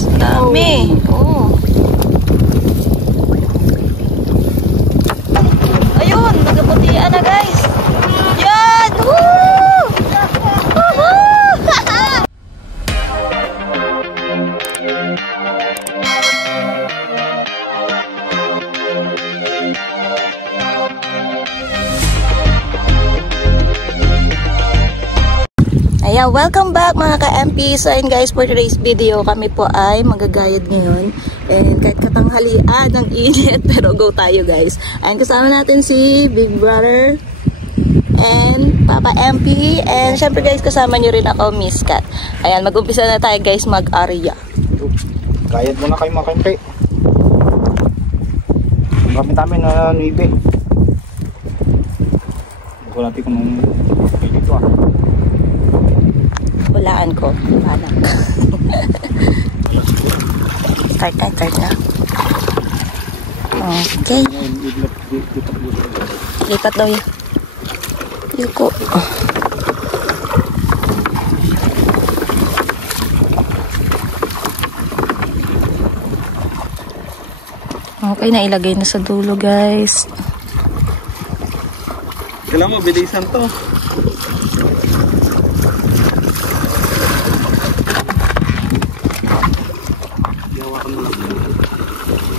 guys. Dami. Oh. Ayun, nagaputian na guys. Yan! Woo! Woohoo! Ayan, welcome back mga ka-MP. So ayun guys, for today's video, kami po ay magagayad ngayon. And kahit katanghalian ng init, pero go tayo guys. Ayan, kasama natin si Big Brother and Papa MP. And syempre guys, kasama nyo rin ako, Miss Kat. Ayan, mag-umpisa na tayo guys mag-area. Gayad muna kayo mga ka-MP. Ang gamit namin na nuibe. Hindi ko natin kung pwede ito Walaan ko. Anak. Start na. Okay. Lipat daw yun. Yuko. Okay, nailagay na sa dulo guys. Kailangan mo, bilisan to.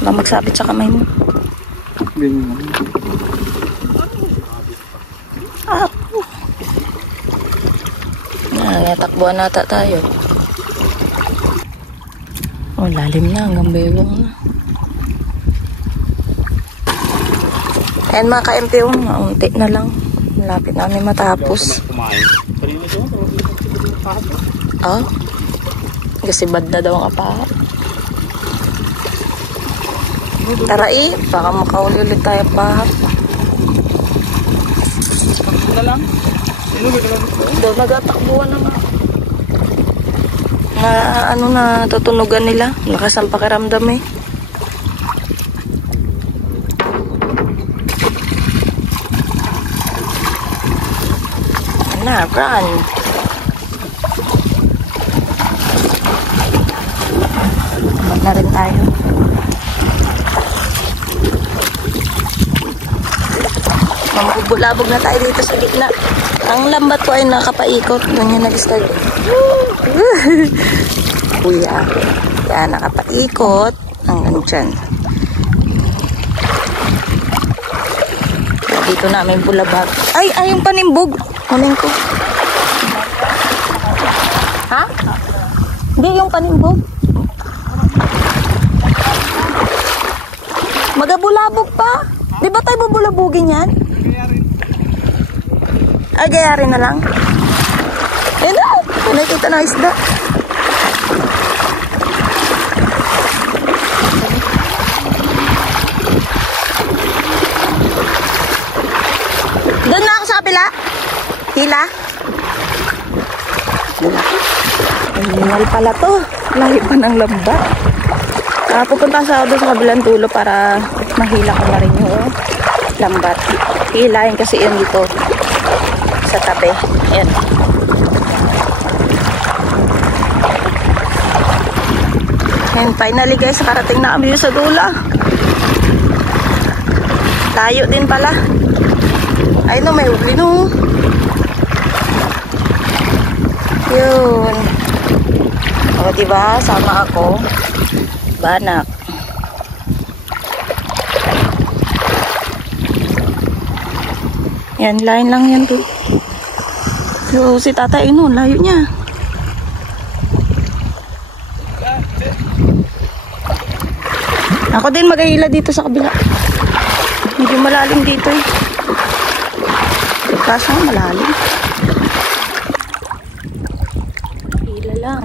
Baka magsabit sa kamay mo. Natakbuhan nata tayo. Oh, lalim na. Hanggang bewang na. Ayan mga ka-MP, maunti na lang. Malapit namin matapos. Oh, kasi bad na daw ang apa. Tara baka makauli ulit tayo pa. Na lang. Daw nagatakbuhan na nga. Ano na tutunugan nila. Lakas ang pakiramdam eh. Na, run. Na rin tayo. Mamabulabog na tayo dito sa gitna. Ang lambat ko ay nakapaikot. Ganyan nag-start. Kuya. Yan, nakapaikot. Hanggang dyan. Dito na may bulabag. Ay, yung panimbog. Kunin ko. Ha? Hindi, yung panimbog. Magabulabog pa. Di ba tayo bubulabugin yan? Ay, gayari na lang. Yan na. Nakikita na isda. Doon na ako sa kapila. Hila. Ay, pala to. Lahi pa ng lamba. Pupunta sa doon sa kabilang dulo para mahila ko na rin yung lambat. Hilahin kasi yun dito sa tabi. Ayan. And finally guys, nakarating na kami sa dula. Layo din pala. Ay no, may huli no. Yun. O diba, sama ako. Banak. Yan, lain lang yan to. So, si tatay no, layo niya. Ako din mag-ahila dito sa kabila. Medyo malalim dito eh. Kaso malalim. Hila lang.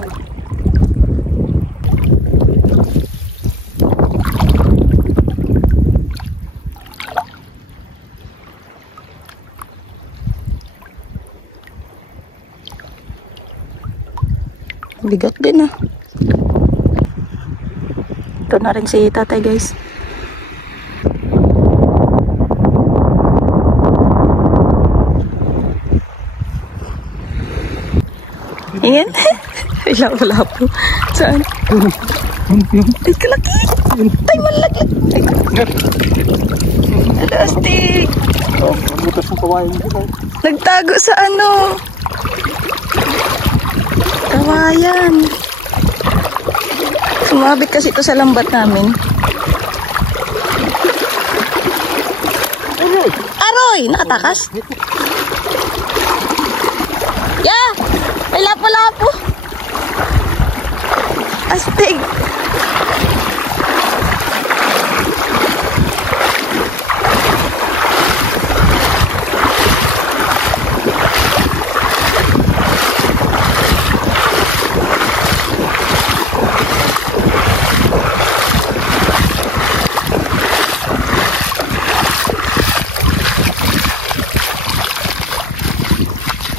Bigat din ah. Ito na rin si tatay guys. Ayan. Wala po. Saan? Ay, kalaki! Ay, malaglag! Alastig! Butas ng kawayan dito. Nagtago sa ano? Kawayan. Sumabit kasi ito sa lambat namin. Aroy! Nakatakas? Yeah! May lapo-lapo! Astig!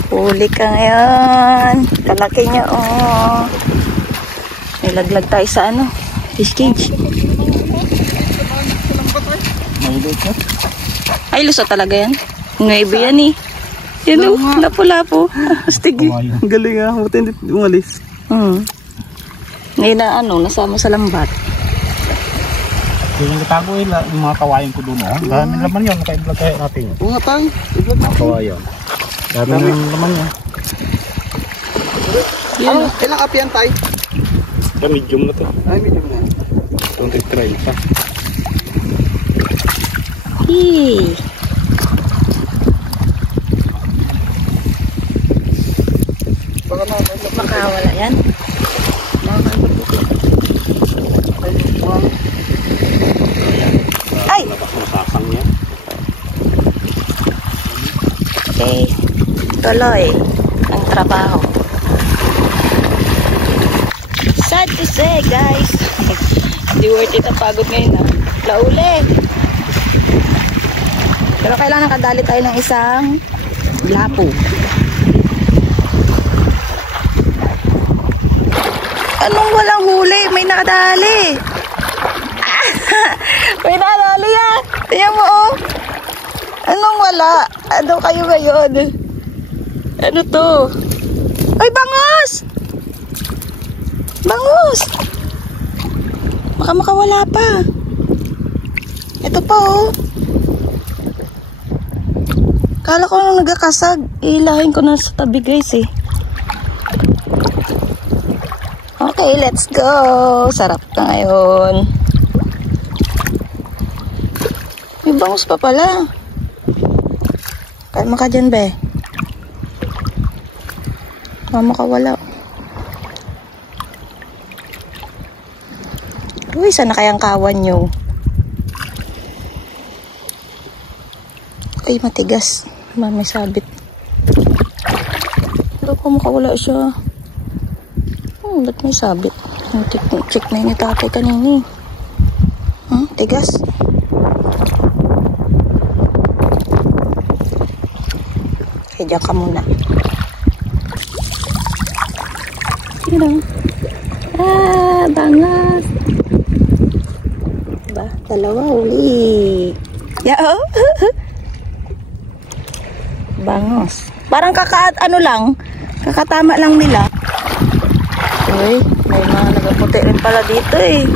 Huli ka ngayon. Kalaki niya, oh. May laglag tayo sa ano, fish cage. Ay, luso talaga yan. Nuebe yan eh. Yan o, lapo-lapo. Astig eh. Galing ah, buti hindi umalis. Ngayon na ano, nasama sa lambat. Yung natago yung mga kawayan ko doon. Dami naman yun, naka-vlog kaya natin. Oo nga tayo, i-vlog natin. Kawayan. Dami naman yun. Ano, ilang apian tayo? Medium na to. Ay, medium na. 23 pa. Hey. Makawala yan. Ay! Labas mo sasang niya. Okay. Tuloy ang trabaho. Sad to say, guys. Hindi worth it ang pagod ngayon, ha. Lauli. Pero kailangan nakadali tayo ng isang lapo. Anong walang huli? May nakadali. May nakadali yan. Tingnan mo, oh. Anong wala? Ano kayo ngayon? Ano to? Ay, bangos! Bangus! Baka makawala pa. Ito pa, oh. Kala ko nung nagkakasag. Ilahin ko na sa tabi, guys, eh. Okay, let's go. Sarap na ngayon. May bangus pa pala. Kalma ka dyan, be. Mama ka wala. Uy, sana kayang kawan nyo? Ay, matigas. May sabit. Pero kung makawala siya. Ba't may sabit? Check na yun ni tatay kanini. Tigas. Okay, dyan ka muna. Sino? Bangas. Diba? Dalawa uli. Yao. Bangos. Parang kakatama lang nila. Uy, may mga nagaputi rin pala dito eh.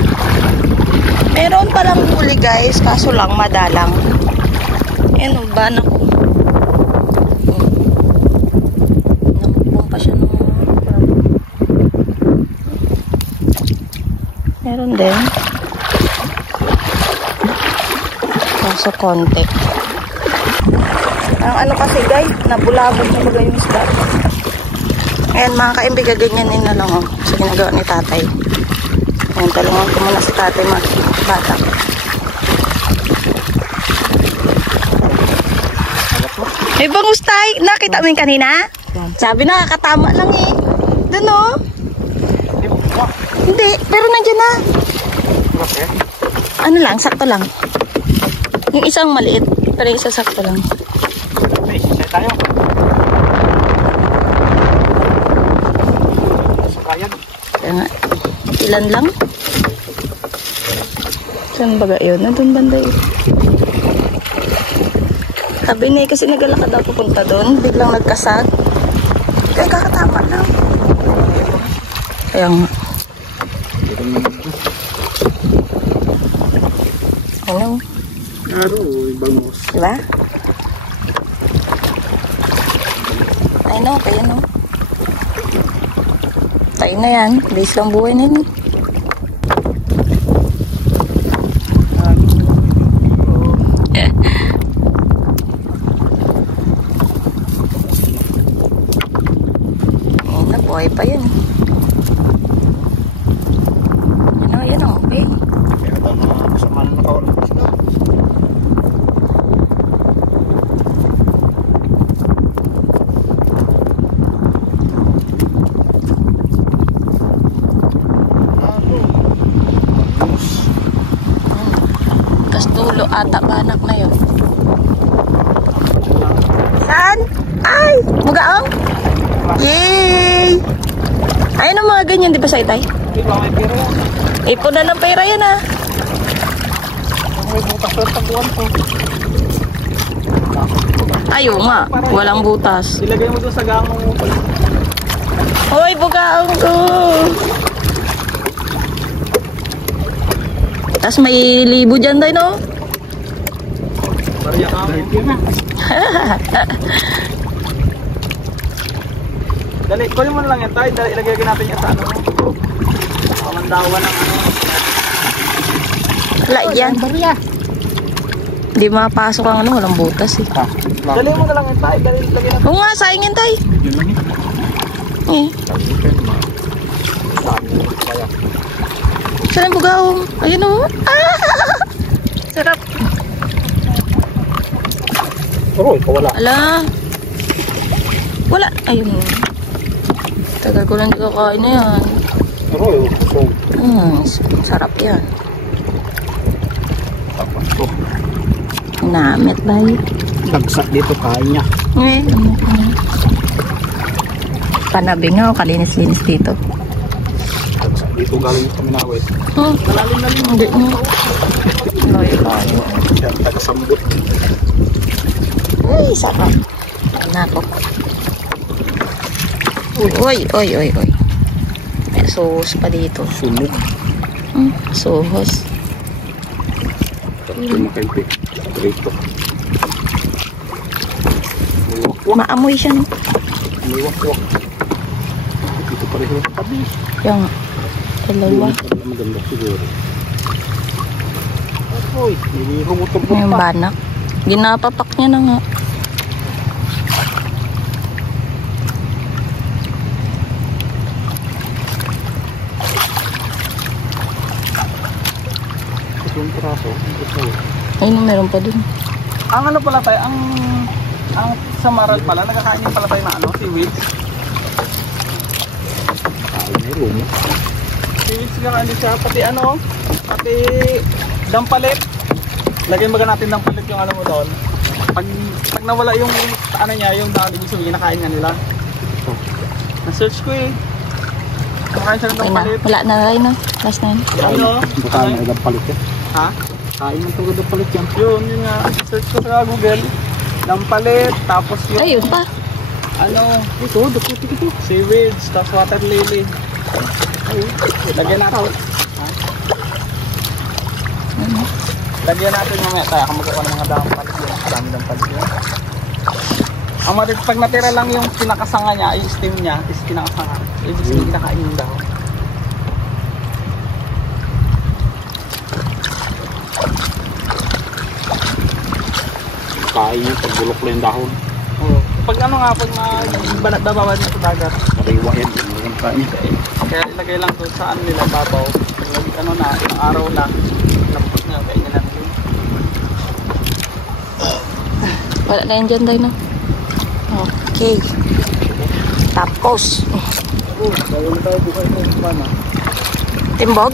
Meron palang huli, guys, kaso lang madalang. Ayan, ba na ko. Namupong pa siya ng... Meron din. Kaso konti. Ang ano kasi, guys, nabulabog na bagay yung isda. Ayan, mga kaimbi, gaganyanin na lang, oh, sa ginagawa ni tatay. Ayan, talungan ko muna si tatay, mga bata. May bangus tayo. Nakita mo yung kanina? Sabi na, katama lang eh. Doon, oh. Hindi, pero nandiyan na. Ano lang, sakto lang. Yung isang maliit, pero yung isa sakto lang. May isa tayo. Kaya nga, ilan lang? Saan baga yun? Nandun banda yun. Sabi niya kasi nagalakad daw pupunta doon. Biglang nagkasag. Kaya kakatama lang. Kaya nga. Ano, ibangos. Diba? Ay no, kaya no. Tayo na yan. Base lang buhay na yun. Buhay pa yun. Yan o, okay. Kaya ito mga kasama na nakawalan pa sila. Kastulo ata banak na yun. Saan? Ay! Mugaong? Yay! Ayun ang mga ganyan, di ba sa itay? Ipon na ng pera yan ah. May butas na taguan to. Ayaw nga, walang butas. Ilagay mo doon sa gamong mo pala. Hoy, bugaong ko! Tapos may libo dyan tayo, no? Bariya ka mo. Dali, kunin mo na lang yan tayo. Dali, ilagay natin yan sa ano. Pamandawan ng ano. Wala yan. Bariya. Hindi mapasok ang ano, walang butas eh. Dali mo na lang yan tayo. Dali, ilagay natin. Oo nga, sayangin tayo. Yun lang Eh. Saan ang bugaong? Ayun o. Ah! Sarap. Pero ikaw wala. Ala. Wala. Ayun. Tagal ko lang di kakain na yan. Pero ikaw. Sarap yan. Tapos to. Namit ba yun? Lagsak dito kain niya. Eh, panabi nga o kalinis-linis dito. Lagsak dito galing kami nawit. Malalim na rin. Hindi mo. Loy kayo. Yan, tagasambot. Uy, sarap. Nako. Uy. May sauce pa dito. Sunog. Sauce. Hindi makaipik. Dito. Maamoy siya, no? Umiwak-wak. Dito pa rin yung tabi. Yung dalawa. Maganda siguro. Uy, hindi rumutog Yung banak. Ginapapak niya na nga. yung praso. Ayun, meron pa dun. Ang ano pala tayo, ang sa Maral pala, nagkakain yung pala tayo na ano, seaweeds. Meron. Seaweeds kakain siya, pati ano, pati dampalit. Lagyan baga natin dampalit yung ano mo doon. Pag nawala yung ano niya, yung dahil yung sabihin, nakain nga nila. Na-search ko eh. Nakain siya ng dampalit. Wala na rin, no? Last na yun. Ano? Bakain ng dampalit yan. Ha? Kain ng tulad dampalit yan. Yun nga. Search ko sa Google. Dampalit, tapos yung... Ayun pa. Ano? Ito, daputi ito. Seaweeds, tapos water lily. Ayun. Lagyan natin. Lagyan natin mamaya tayo. Kung magkakuha ng mga dampalit yun. Dami dampalit yun. Ang pag natira lang yung kinakasanga niya, yung steam niya, is kinakasanga. Ibig sabihin kinakain yung dahon. Kain yung pagbulok lang yung dahon. Oo. Pag ano nga, pag babawad na sa dagat. Kariwa yan. Yung kain. Kaya ilagay lang doon sa ano nila, babaw. Pag ano na, yung araw na, lambot na, kainin natin. Wala na yan dyan tayo, no? Okay. Tapos. Bago na tayo buhay mo yung pana. Timbog?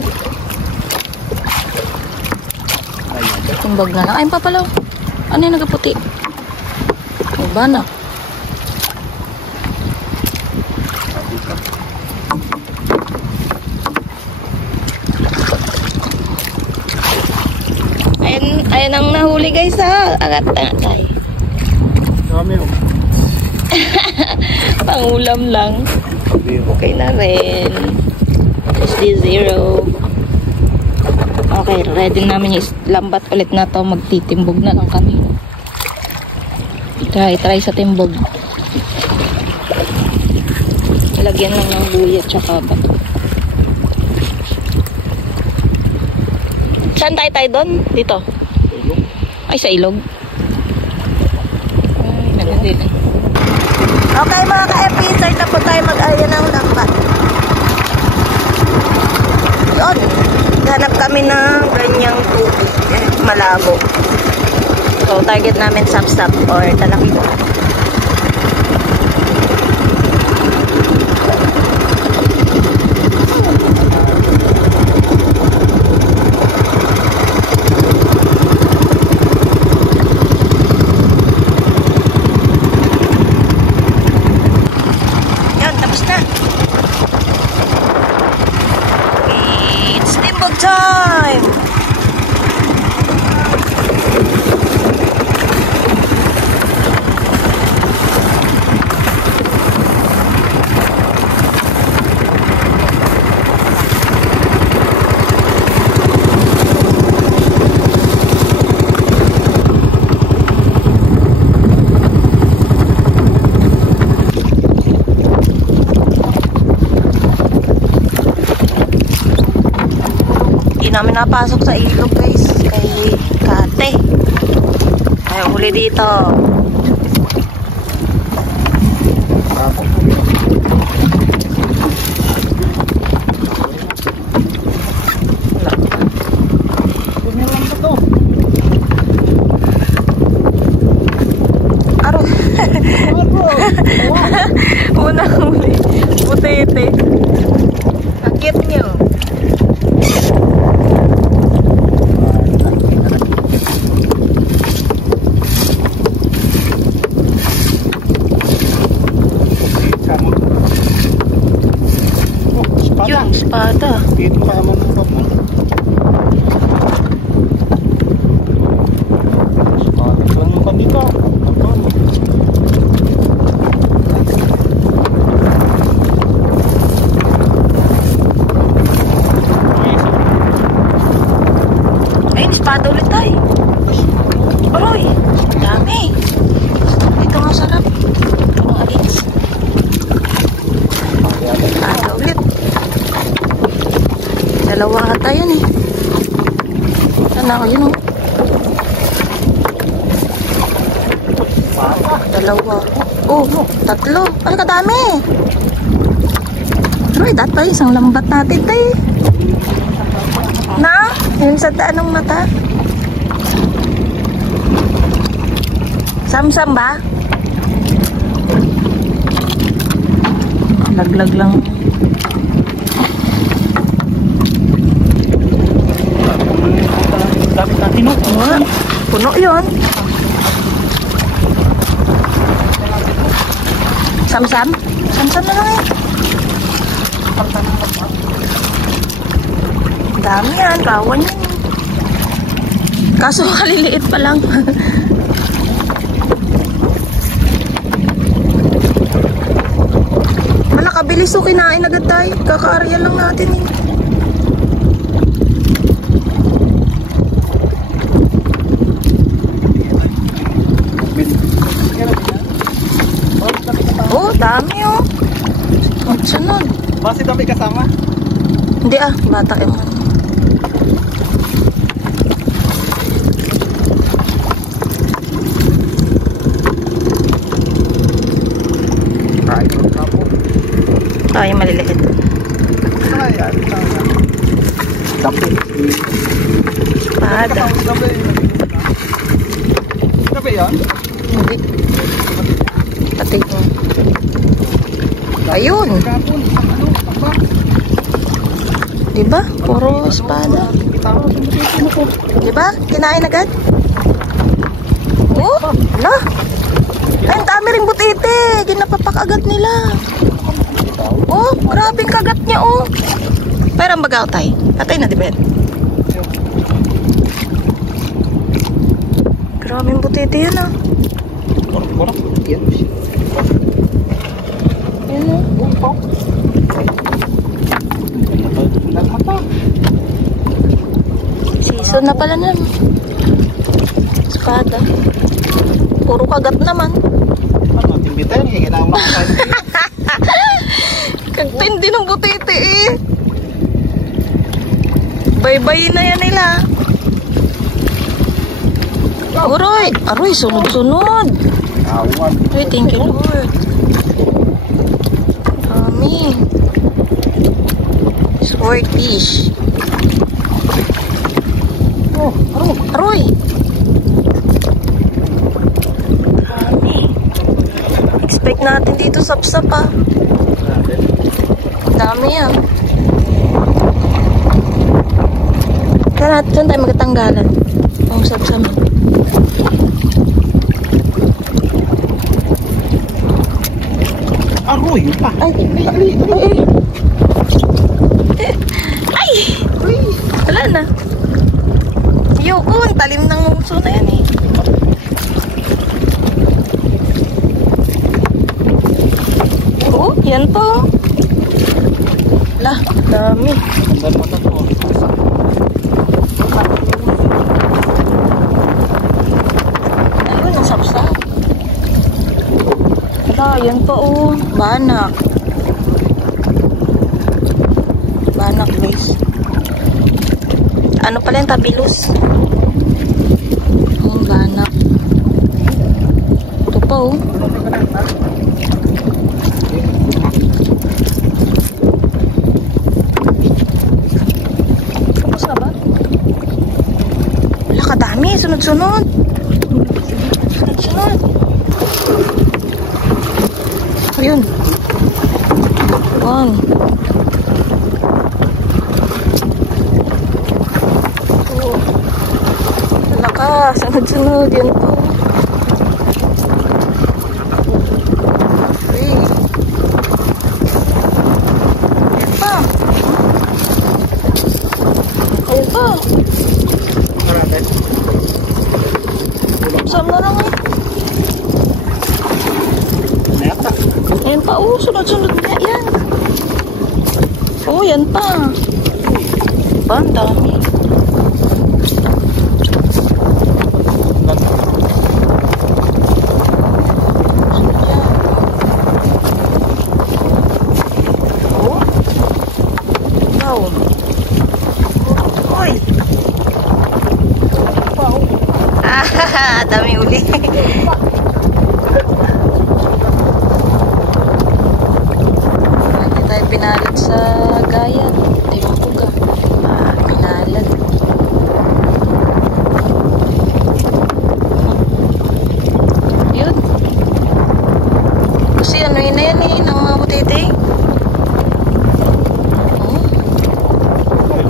Timbog na lang. Ayun pa pala. Ano yung nagaputi? Iba na. Ayun ang nahuli guys ha. Angat tayo. Dami oh. Pangulam lang. Okay na rin. SD0. Okay, ready namin yung lambat ulit na to. Magtitimbog na lang kami. Try sa timbog. Lagyan lang ng buya tsaka bato. Saan tayo doon? Dito? Ay, sa ilog. Ay, nagadilan. Okay mga ka-FP, start na po tayo mag-aya ng lambat. Yun. Hanap kami ng ganyang tubig. Malabo. So, target namin Sapsap or Talakido. Yan, tapos na. It's timbog time! Namin napasok sa ilog guys kay Kate. Ay, huli dito. Aro. Una huli. Putete. Akit niyo. Yung espada. Dito kaya manubag mo. Espada. Saan yung kanito? Ayun, espada ulit tayo. Aroy, dami. Ito nga sarap. Ito nga alins. Espada ulit. Dalawa ata yun eh. Sana ako yun oh. Dalawa. Oh, tatlo. Ay, kadami. Ay, dapat isang lambat natin tayo. Na? Yun sa anong mata? Samsam ba? Laglag lang. Dapat natin no? Puno yun. Samsam? Samsam na lang eh. Dami yan. Kawan yan. Kaso kaliliit pa lang. Malakabilis o kinain agad tayo. Kakaarya lang natin eh. Oh, dami oh. Sunod. Base dami kasama? Hindi ah, bata yung ay, maliliit. Espada. Gabi yan? Hindi. Patig mo. Ayun. Diba? Puro espada. Diba? Kinain agad? Oh, ala. Ay, ang dami rin butite. Ginapapak agad nila. Oh, grabe ang kagat niya, oh. Parang bagaw tayo. Patay na, diba? Grabe ang butite yan, ah. Yan. Yan, oh. Piso na pala na. Espada. Puro kagat naman. Ano, timbitan, hingin ang mga kanti. Kagtindi ng butiti eh. Bye-bye na yan nila. Aroy! Aroy, sunod-sunod. Awan. Ay, thank you Lord. Dami. Swordfish. Oh, ano? Aroy! Dami. Expect natin dito sapsap ah. Dami yan. Kaya natin tayo magtanggalan. Ang sapsap. Aroy, yun pa. Ay! Ay! Wala na. Yun, talim ng muso na yan eh. Oo, yan to. Lah, dami. Tandaan mo na to. Ayun, ang sapsap. Wala, yan pa oh. Banak. Banak guys. Ano pala yung tabilos? Yung banak. Ito pa oh. Tapos na ba? Wala, kadami. Sunod-sunod. Sunod-sunod. Ayun. One. Two. Wala ka. Sunod-sunod. Yan po. Three. Yan pa. Ayun pa. Saan na lang eh. Ayan pa, oh, sunod-sunod na yan. Oh, yan pa. Diba, ang dami. Oh. Wow. Oy. Ah, dami uli. Pinalat sa gaya. Ayun po ka. Pinalat. Yun. Kasi ano yun na yan eh, ng mga butiti.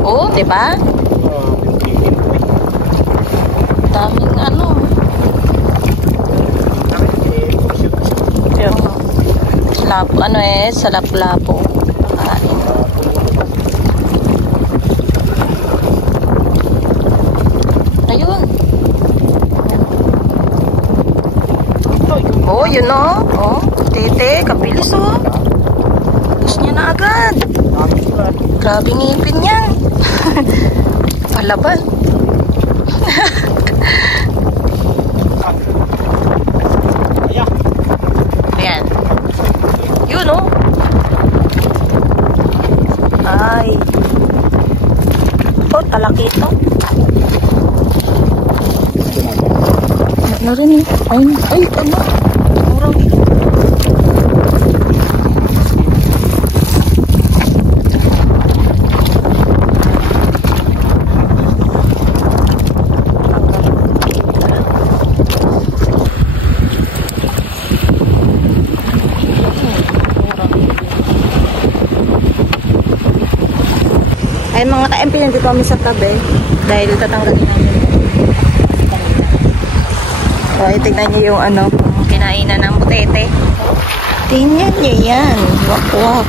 Oh, diba? Daming ano. Yung lapo, ano eh, sa lapo-lapo. Ayun. Oh, yun o. Oh, tete, kabilis o. Tapos niya na agad. Grabe ngipin yan. Palaban. Ayan. Yun o. Ay. Oh, talaki ito. Ano rin eh. Ay, ano? Murang. Ay, mga ka-MP, nandito kami sa tabi dahil tatanggalin namin. So, tignan niyo yung ano, kinainan ng butete. Tingnan niyo yan. Wak-wak.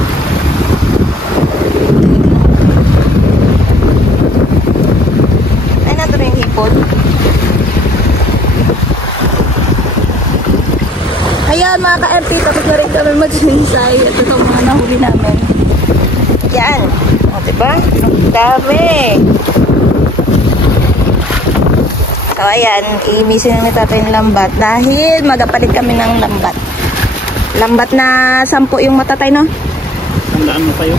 Ay, nato rin yung hipon. Ayan, mga ka-MP, tapos na rin kami mag-sinisay. Ito itong mga nahuli namin. Yan. O, diba? Dami. ayan, imisin na ni tatay ng lambat dahil magapalit kami ng lambat. Lambat na 10 yung matatay, no? 100 mo tayo.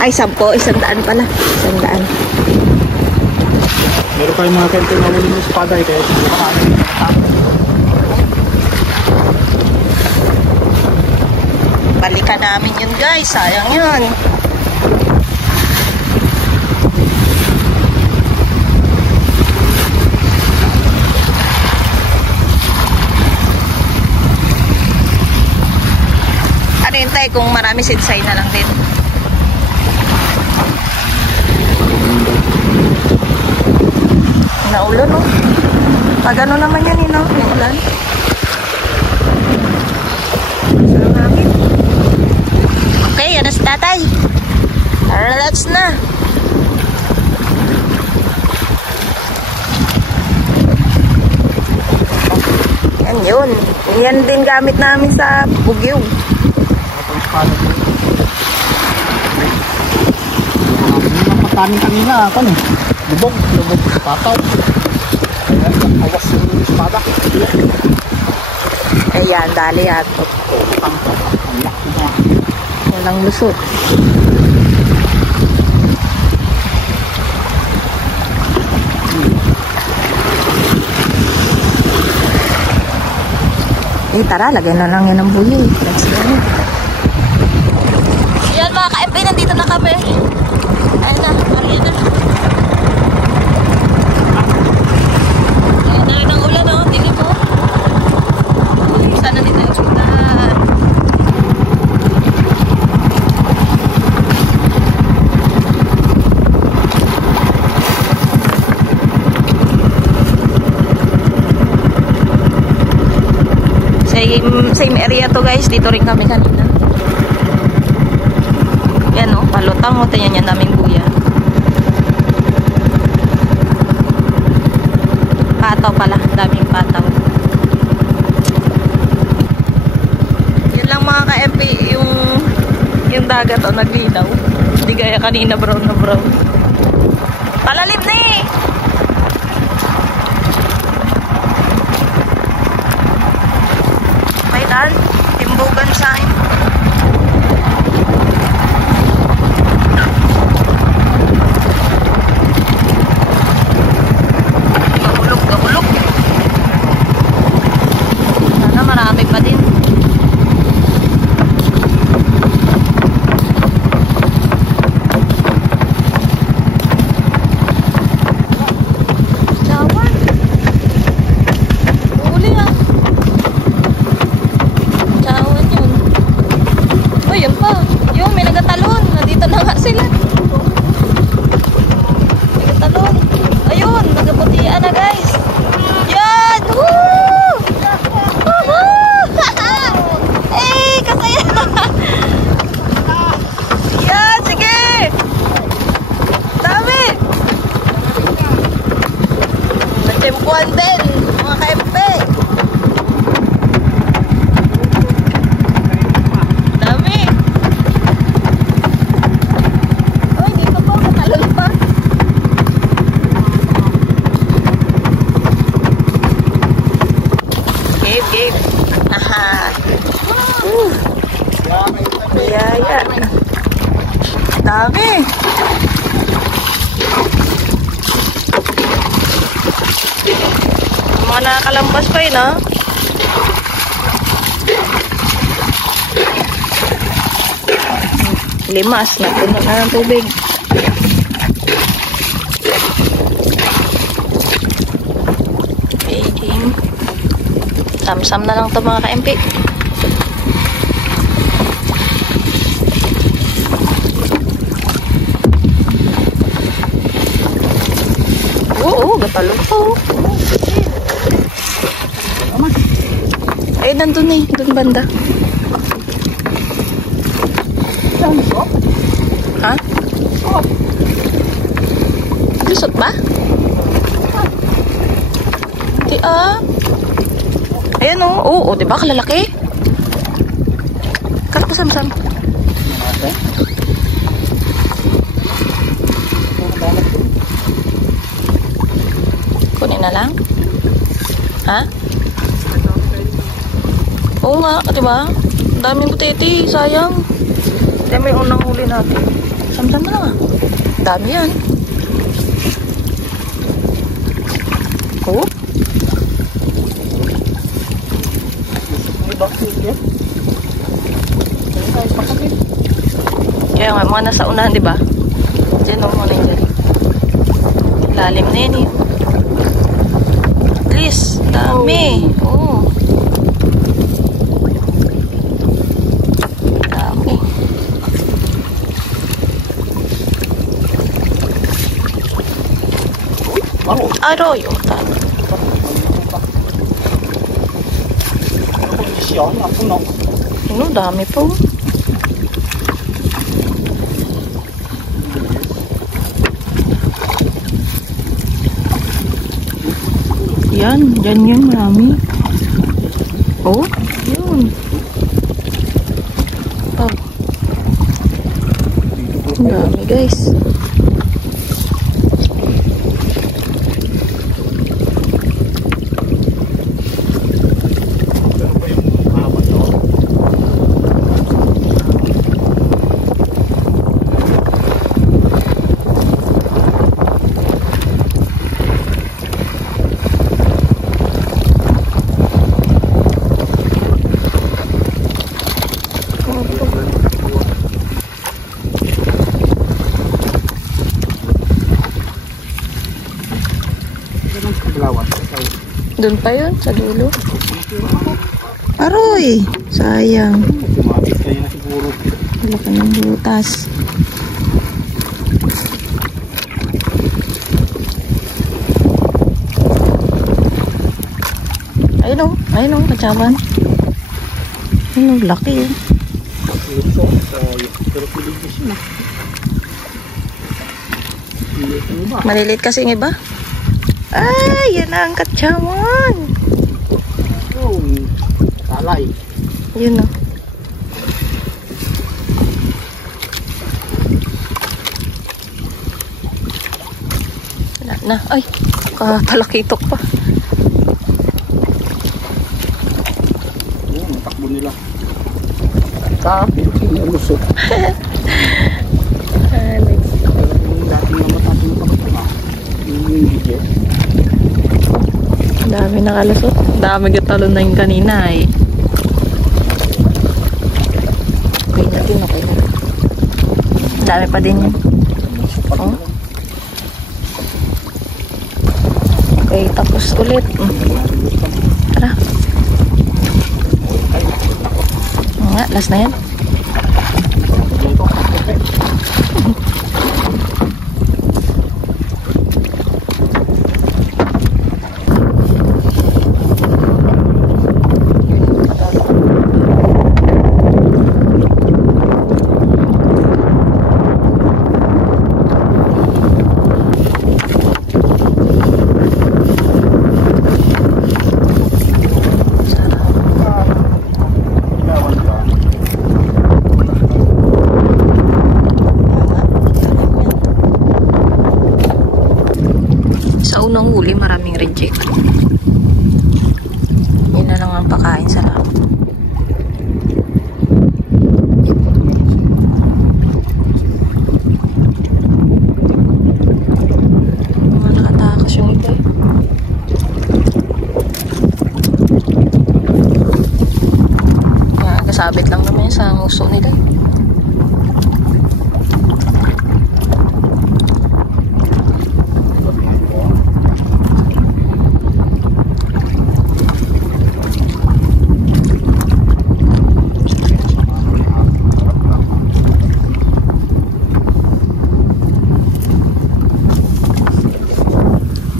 Ay, 10. 100 pala. 100. Meron kayong mga kente na ulit ng espada kaya siguro ka balikan namin yun guys, sayang yun. Ano yun tayo kung marami sidsay na lang din. Naulan, no? Pag ano naman yan, no? Yung ulan. Sarang namin. Okay, yan na si tatay. Relax na. Yan yun. Yan din gamit namin sa bugyo. Pagkanin kanina, ano? Lubog, pataw. Ayan, awas yung espada. Ayan, dali yan. Walang lusot. Tara, lagyan na lang yan ng buyo. Let's go. Yan mga ka-MP, nandito na kami. Ayan na, ayan na. Ayan na rin ang ulan, no? Dilim mo. Sana dito yung sundan. Same area to guys, dito rin kami kanina. Yan o, palutang o, tingnan yan daming buya. Pataw pala, daming pataw. Yan lang mga ka-MP, yung dagat o, naglinaw. Hindi gaya kanina brown na brown. Palalim na eh! Timbugan sa akin. Gahulog. Sana marami pa din. Jawan. Uli ah. Yun pa. Yun, may nagatalon. Nandito na nga sila. Nagatalon. Ayun, nagaputian na guys. Yan! Woo! Woohoo! Eh, kasaya! Yan, sige! Dami! Natempuan din, mga ka-MP. Game. Aha. Biyaya. Dami. Mga nakalampas pa yun, ha? Limas. Napuno na ng tubig. Okay, game. Samsam na lang ito mga ka-MP. Oo, gatalo ko. Eh, nandun eh. Doon banda. Ha? Lusot ba? Di ah. Ayan o. Oo, diba? Kalalaki. Kat ko samsam. Kunin na lang. Ha? Oo nga, diba? Daming butete, sayang. Ito may unang huli natin. Samsam na lang ah. Dami yan. Oh? Kaya nga, mga nasa unahan, diba? Diyan o, muna yun dyan. Lalim na yun eh. At least, dami. Oo. Dami. Aroy, oh, tama. Ano, dami po. Yan, dyan yun, marami. Oh, yun. Oh. Ang dami, guys. Doon pa yun, sa dulo. Aroy! Sayang. Wala ka ng butas. Ayun o, kachaban. Ayun o, laki yun. Maliliit kasi yung iba. Ay, yan na ang katsawan. Talay. Yun o. Wala na. Ay, kapalakitok pa. Oo, natakbo nila. Kapit, nalusot. Dami nakalusot. Dami gatalon na yung kanina eh. Okay na din, okay na. Dami pa din yun. Oh. Okay, tapos ulit. Tara. Nga, last na yan. Sa unang huli, maraming reject. Yun na lang ang pakain sa loob. Mga nakatakas yung iba. Kasabit lang naman yun sa nguso nila.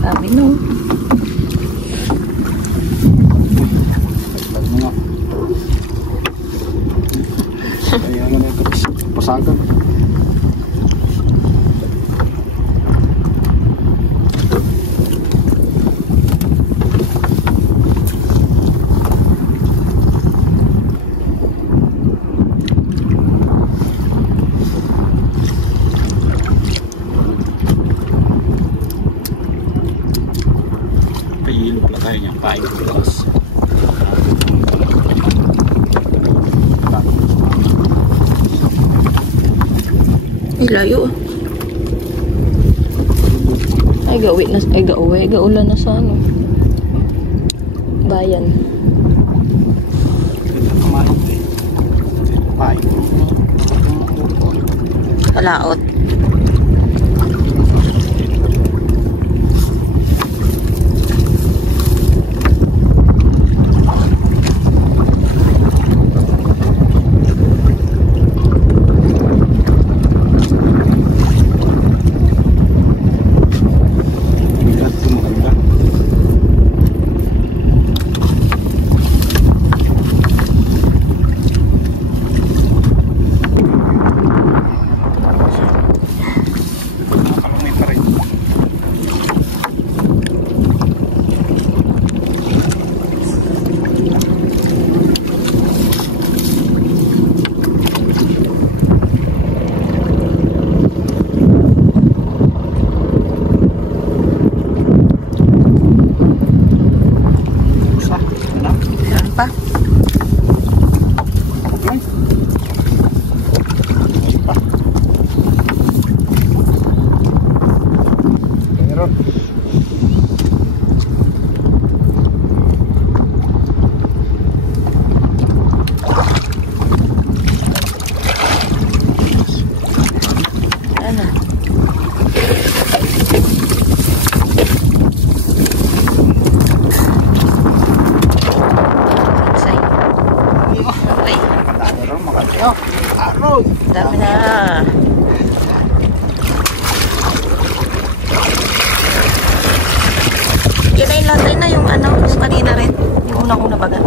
Sabi no. Kaya nga na ito. Pasagan. hilo pala tayo niya. Paing ko bukas. Ay, layo ah. Ay, gaulan na sa ano. Bayan. Paing ko. Palaot. Dami na. Yan na yung lahat na yung ano, yung kanina rin. Yung unang-una baga.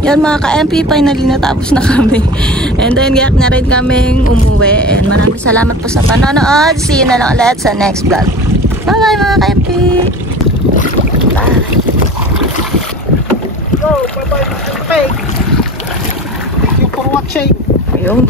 Yan mga ka-MP, finally natapos na kami. And then, gayak na rin kaming umuwi. And maraming salamat po sa panonood. See you na lang ulit sa next vlog. Bye-bye mga ka-MP. Bye. Go, bye-bye Mr. Peg. Thank you for watching. Ayun.